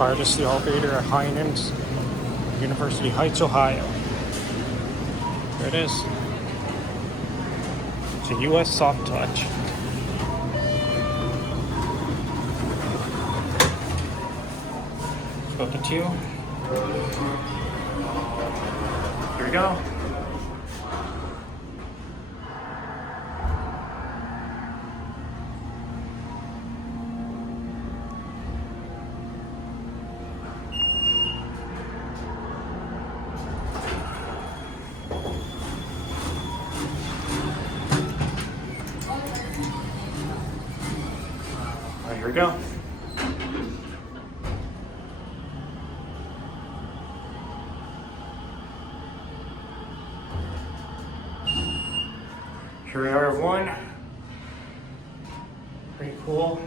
Artist the elevator at Heinen's, University Heights, Ohio. There it is. It's a US SoftTouch. Let's go to 2. Here we go. Here we go. Here we are, one. Pretty cool.